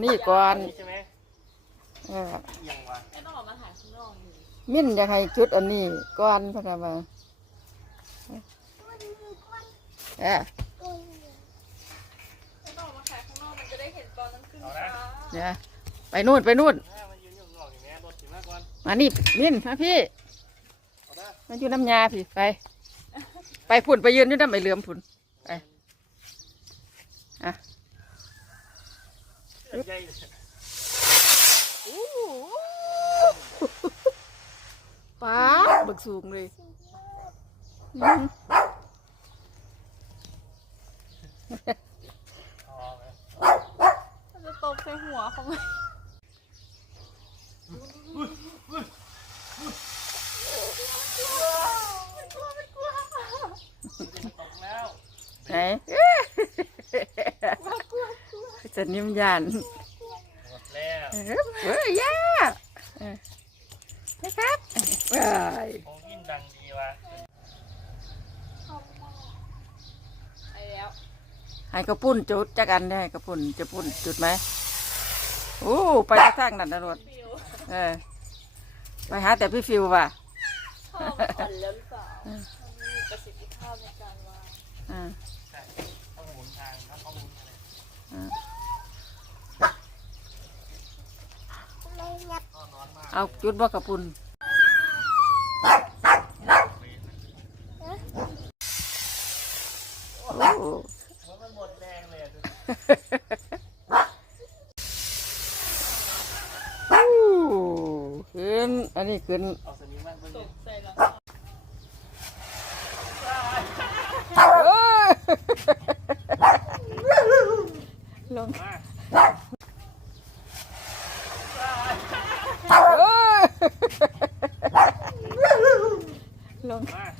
นี่ก่อนใช่ไหมเออยังวะไม่ต้องออกมาถ่ายข้างนอกอยู่มิ้นอยากให้จุดอันนี้ก่อนพะนะมาเออไม่ต้องออกมาถ่ายข้างนอกมันจะได้เห็นตอนนั้นขึ้นฟ้าเนี่ยไปนู่นไปนู่นแม่มายืนอยู่ข้างนอกอย่างเงี้ยรถถึงมากกว่ามานี่มิ้นมาพี่เอาได้มาอยู่น้ำยาพี่ไป ไปพุ่นไปยืนอยู่น้ำไอเหลือมพุ่นไปอะ เสื้อใหญ่เลย ป้าดบึกสูงเลยอืมอ๋อไหมมันจะตบใส่หัวเขาไหมตกแล้วไหน จะนิ่มยานหมดแล้วเอ้ยเอ้ยย่าเออนะครับเอ้ยคงยิ่งดังดีวะไอ้แล้วให้กระปุ่นจุดจักอันได้กระปุ่นจะปุ่นจุดไหมโอ้ไปทางนั้นนะรถฟิวเออไปหาแต่พี่ฟิวว่ะ พ่อมันอ่อนแล้วหรือเปล่ามันมีประสิทธิภาพในการวาง อ่า ใช่ต้องหมุนทางครับต้องหมุนอะไร อ่า ก็ร้อนมาก เอาจุดบ่กระปุ่นโอ้มันหมดแรงเลยอะดูโอ้ขึ้นอันนี้ขึ้นเอาสนิมมากเพื่อนตกใส่หลัง เอ้ยลง มาก เอ้ย ลงมาก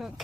ลง